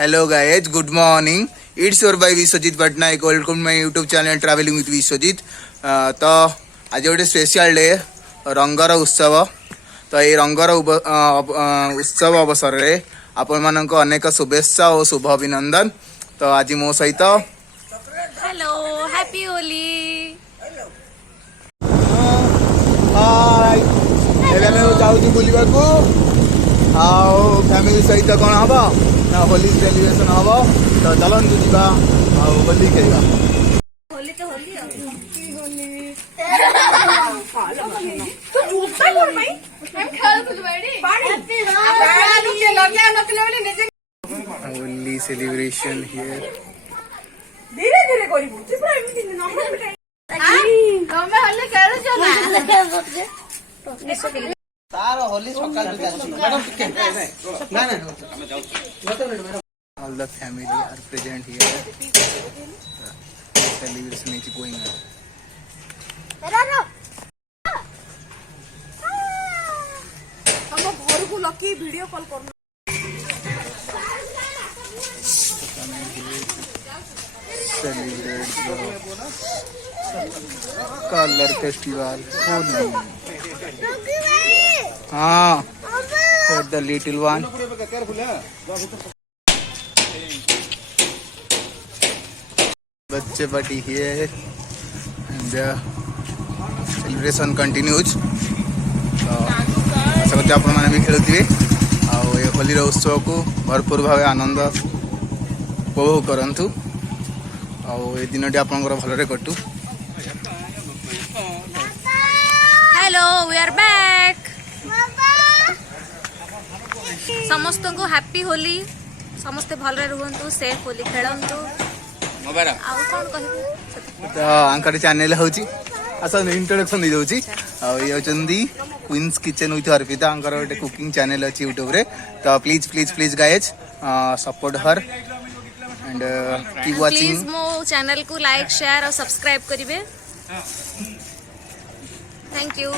Hello guys, good morning. It's your boy Biswajit Patnaik. Welcome my YouTube channel travelling with Biswajit. तो आज गोटे special day, रंगर उत्सव। तो ये रंगर उत्सव अवसर में आपण मानक अनेक शुभेच्छा और शुभ अभिनंदन। तो आज मो सहित हेलो, हैप्पी होली। हाय, जाऊँ बुलवा को आओ फैमिली सहित कौन हम ना होली सेलिब्रेशन हम। तो चलतु जा होली खेल। होली तो होली होली सेलिब्रेशन हियर। धीरे धीरे करिबु पुरा एमिति नंबर मिटाई तमे होली खेलुछ ना तार होली सकाल मैडम टिके ना ना हम जाऊ। All the family are present here. Celebration is going on. हम घर को लकी वीडियो कॉल करना। Celebrate the color festival. Holy. हाँ, for the little one. बच्चे party here and the celebration continues. आशा करते आपण मैंने भी खेलुवे आ होली उत्सव को भरपूर भाव आनंद उपभोग करंतु आ दिन टी आपनकर भलरे कटू। Hello, we are back. समस्त को हैप्पी होली। समस्ते भलरे रुहंतु, सेफ होली खेलंतु। आउ कोन कहबो तो आंकर चैनल होची असन इंट्रोडक्शन दे दोची। आ ये होचंदी क्वींस किचन विथ अर्पिता। आंकर गोटे कुकिंग चैनल अछि यूट्यूब रे। तो please please please guys support her and keep watching. Please मो चैनल को लाइक शेयर और सब्सक्राइब करिवे। Thank you.